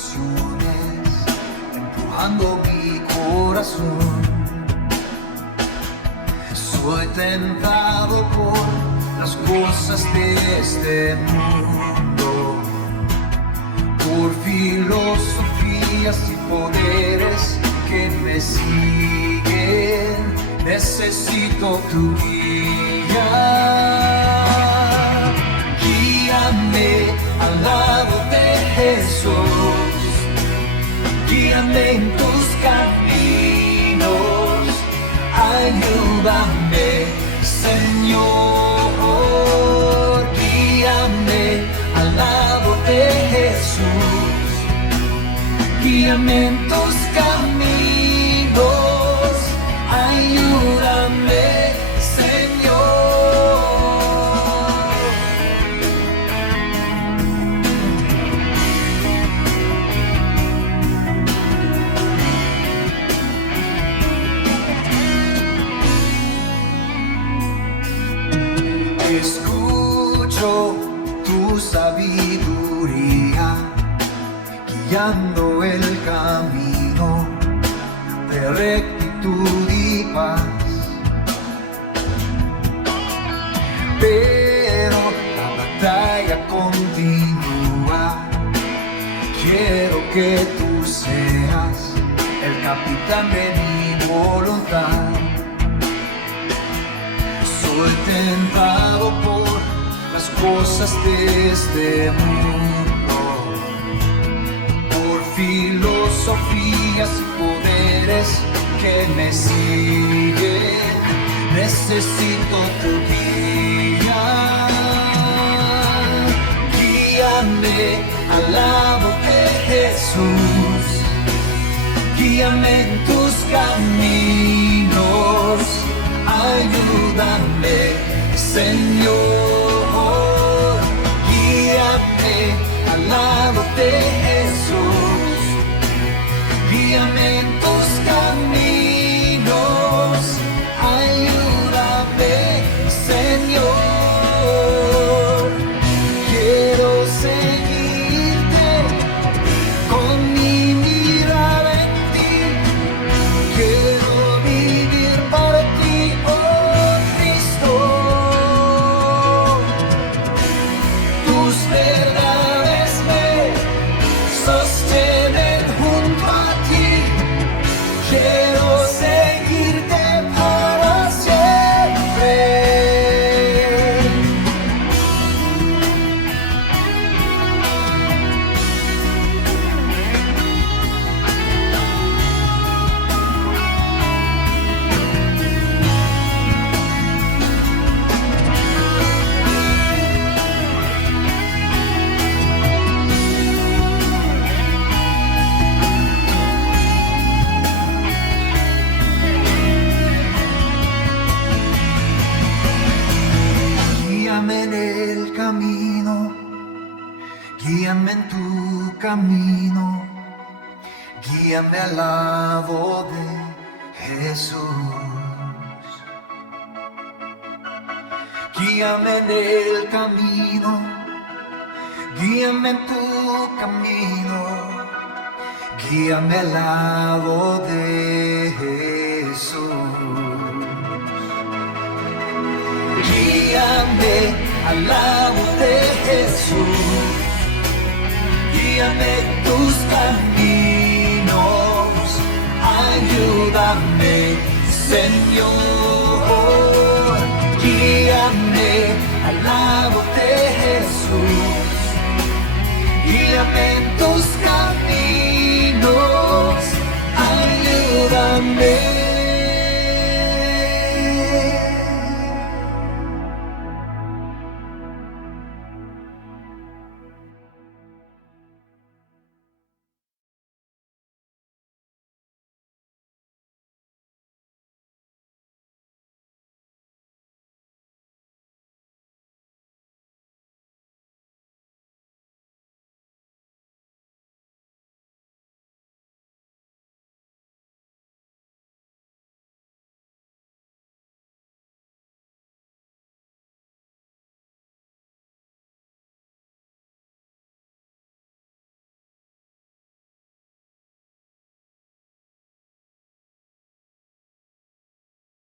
emociones empujando mi corazón. Soy tentado por las cosas de este mundo, por filosofías y poderes que me siguen. Necesito tu guía. Guíame al lado de Jesús, guíame en tus caminos, ayúdame, Señor. Guíame al lado de Jesús, guíame en tus caminos, ayúdame, Señor. Escucho tu sabiduría, guiando el camino de rectitud y paz. Pero la batalla continúa. Quiero que tú seas el capitán de mi voluntad. Soy tentado por las cosas de este mundo, por filosofías y poderes que me siguen. Necesito tu guía. Guíame al lado de Jesús, guíame en tus caminos, ayúdame, Señor. Guíame al lado de Jesús, guíame en tus caminos, ayúdame, Señor. Quiero seguirte con mi mirada en ti, quiero vivir para ti, oh Cristo. Tus verdades me sostienen junto a ti. Quiero seguirte para siempre. Guíame en el camino, guíame en tu camino, guíame al lado de Jesús. Guíame en el camino, guíame en tu camino, guíame al lado de Jesús. Guíame al lado de Jesús, guíame en tus caminos, ayúdame, Señor. Guíame al lado de Jesús, guíame en tus caminos,